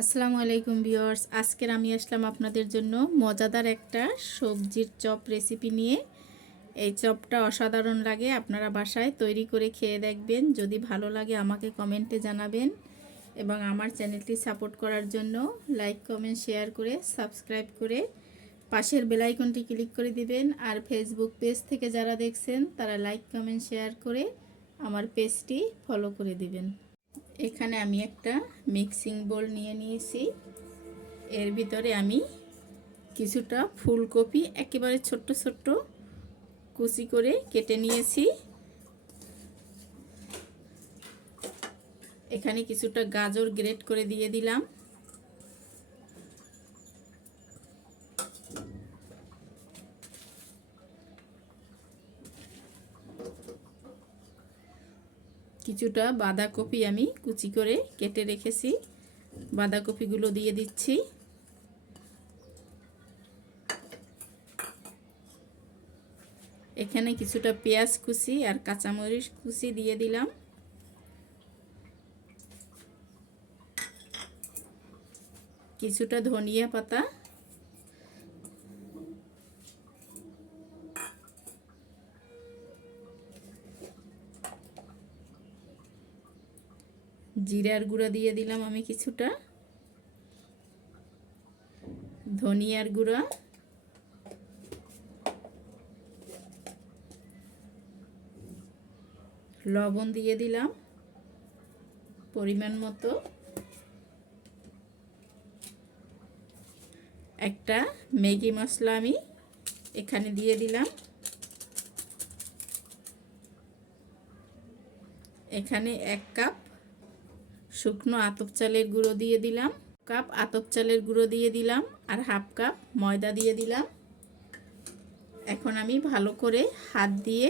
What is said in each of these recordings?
আসসালামু আলাইকুম ভিউয়ার্স। আজকের আমি আসলাম আপনাদের জন্য মজাদার একটা সবজির চপ রেসিপি নিয়ে। এই চপটা অসাধারণ লাগে, আপনারা বাসায় তৈরি করে খেয়ে দেখবেন। যদি ভালো লাগে আমাকে কমেন্টে জানাবেন এবং আমার চ্যানেলটি সাপোর্ট করার জন্য লাইক কমেন্ট শেয়ার করে সাবস্ক্রাইব করে পাশের বেলাইকনটি ক্লিক করে দিবেন। আর ফেসবুক পেজ থেকে যারা দেখছেন, তারা লাইক কমেন্ট শেয়ার করে আমার পেজটি ফলো করে দিবেন। এখানে আমি একটা মিক্সিং বোল নিয়ে নিয়েছি। এর ভিতরে আমি কিছুটা ফুলকপি, একেবারে ছোট্ট ছোট্ট কুচি করে কেটে নিয়েছি। এখানে কিছুটা গাজর গ্রেট করে দিয়ে দিলাম। কিছুটা বাঁধাকপি আমি কুচি করে কেটে রেখেছি। বাঁধাকপিগুলো দিয়ে দিচ্ছি। এখানে কিছুটা পেঁয়াজ কুচি আর কাঁচামরিচ কুচি দিয়ে দিলাম। কিছুটা ধনিয়া পাতা জিরার গুঁড়া দিয়ে দিলাম আমি কিছুটা। ধনিয়ার গুঁড়া। লবণ দিয়ে দিলাম পরিমাণ মতো। একটা ম্যাগি মশলা আমি এখানে দিয়ে দিলাম। এখানে এক কাপ শুকনো আতপ চালের গুঁড়ো দিয়ে দিলাম, কাপ আতপ চালের গুঁড়ো দিয়ে দিলাম আর হাফ কাপ ময়দা দিয়ে দিলাম। এখন আমি ভালো করে হাত দিয়ে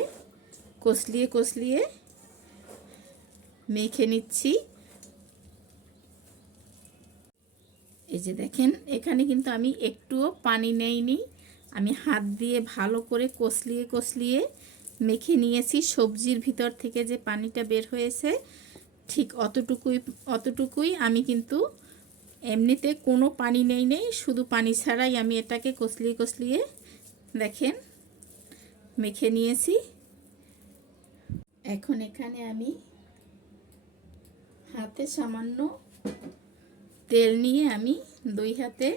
কষলিয়ে কষলিয়ে মেখে নিচ্ছি। এই যে দেখেন, এখানে কিন্তু আমি একটুও পানি নেইনি, আমি হাত দিয়ে ভালো করে কষলিয়ে কষলিয়ে মেখে নিয়েছি। সবজির ভিতর থেকে যে পানিটা বের হয়েছে ঠিক অতটুকুই অতটুকুই আমি কিন্তু এমনিতে কোনো পানি নেই নেই, শুধু পানি ছাড়াই আমি এটাকে কষলিয়ে কষলিয়ে দেখেন, মেখে নিয়েছি। এখন এখানে আমি হাতে সামান্য তেল নিয়ে আমি দুই হাতে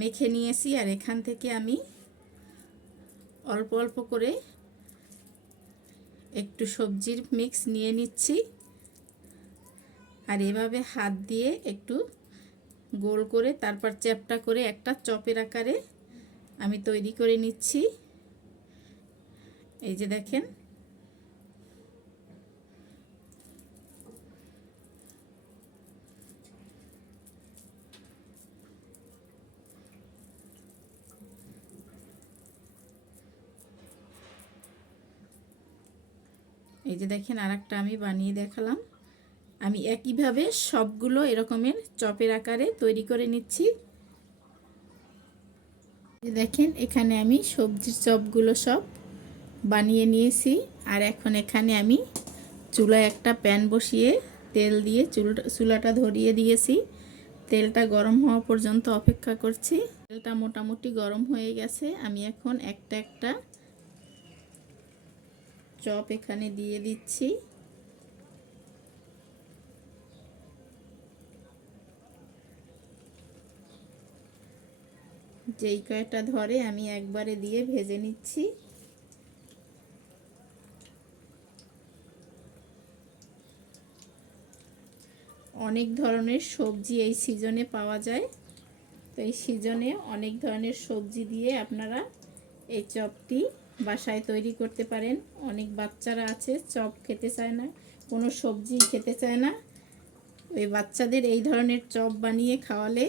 মেখে নিয়েছি, আর এখান থেকে আমি অল্প অল্প করে একটু সবজির মিক্স নিয়ে নিচ্ছি। আর এভাবে হাত দিয়ে একটু গোল করে, তারপর চ্যাপটা করে একটা চপের আকারে আমি তৈরি করে নিচ্ছি। এই যে দেখেন। এই যে দেখেন আর আমি বানিয়ে দেখালাম। আমি একইভাবে সবগুলো এরকমের চপের আকারে তৈরি করে নিচ্ছি। দেখেন, এখানে আমি সবজির চপগুলো সব বানিয়ে নিয়েছি। আর এখন এখানে আমি চুলায় একটা প্যান বসিয়ে তেল দিয়ে চুলটা চুলাটা ধরিয়ে দিয়েছি। তেলটা গরম হওয়া পর্যন্ত অপেক্ষা করছি। তেলটা মোটামুটি গরম হয়ে গেছে। আমি এখন একটা একটা চপ এখানে দিয়ে দিচ্ছি। যেই কয়টা ধরে আমি একবারে দিয়ে ভেজে নিচ্ছি। অনেক ধরনের সবজি এই সিজনে পাওয়া যায়। তো এই সিজনে অনেক ধরনের সবজি দিয়ে আপনারা এই চপটি বাসায় তৈরি করতে পারেন। অনেক বাচ্চারা আছে, চপ খেতে চায় না, কোনো সবজি খেতে চায় না। ওই বাচ্চাদের এই ধরনের চপ বানিয়ে খাওয়ালে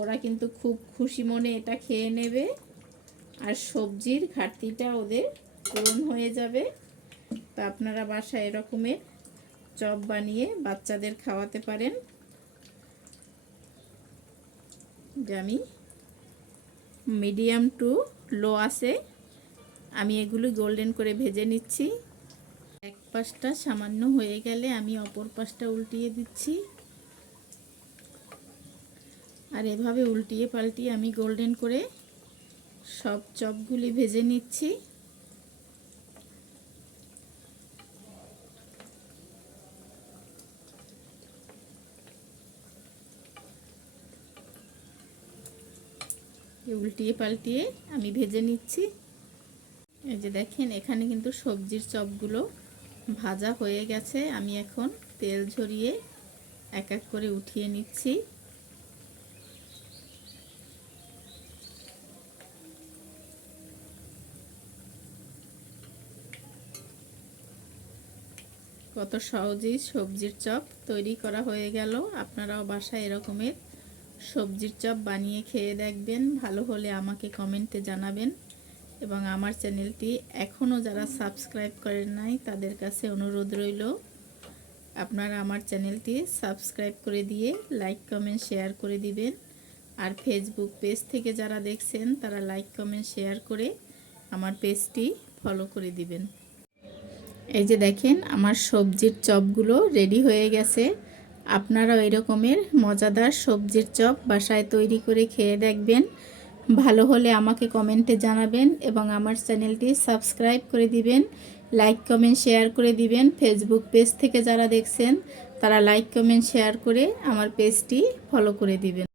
ওরা কিন্তু খুব খুশি মনে এটা খেয়ে নেবে। আর সবজির ঘাটতিটা ওদের পূরণ হয়ে যাবে। তো আপনারা বাসায় এরকমের চপ বানিয়ে বাচ্চাদের খাওয়াতে পারেন। আমি মিডিয়াম টু লো আছে, আমি এগুলো গোল্ডেন করে ভেজে নিচ্ছি। এক পাশটা সামান্য হয়ে গেলে আমি অপর পাশটা উল্টিয়ে দিচ্ছি। আর এভাবে উল্টিয়ে পাল্টিয়ে আমি গোল্ডেন করে সব চপগুলি ভেজে নিচ্ছি। উল্টিয়ে পাল্টিয়ে আমি ভেজে নিচ্ছি। এই যে দেখেন, এখানে কিন্তু সবজির চপগুলো ভাজা হয়ে গেছে। আমি এখন তেল ঝরিয়ে এক এক করে উঠিয়ে নিচ্ছি। কত সহজেই সবজির চপ তৈরি করা হয়ে গেল। আপনারাও বাসায় এরকমের সবজির চপ বানিয়ে খেয়ে দেখবেন। ভালো হলে আমাকে কমেন্টে জানাবেন। এবং আমার চ্যানেলটি এখনও যারা সাবস্ক্রাইব করেন নাই, তাদের কাছে অনুরোধ রইল, আপনারা আমার চ্যানেলটি সাবস্ক্রাইব করে দিয়ে লাইক, কমেন্ট, শেয়ার করে দিবেন। আর ফেসবুক পেজ থেকে যারা দেখছেন, তারা লাইক, কমেন্ট, শেয়ার করে আমার পেজটি ফলো করে দিবেন। এই যে দেখেন, আমার সবজির চপগুলো রেডি হয়ে গেছে। আপনারাও এরকমের মজাদার সবজির চপ বাসায় তৈরি করে খেয়ে দেখবেন। ভালো হলে আমাকে কমেন্টে জানাবেন এবং আমার চ্যানেলটি সাবস্ক্রাইব করে দিবেন। লাইক কমেন্ট শেয়ার করে দিবেন। ফেসবুক পেজ থেকে যারা দেখছেন, তারা লাইক কমেন্ট শেয়ার করে আমার পেজটি ফলো করে দিবেন।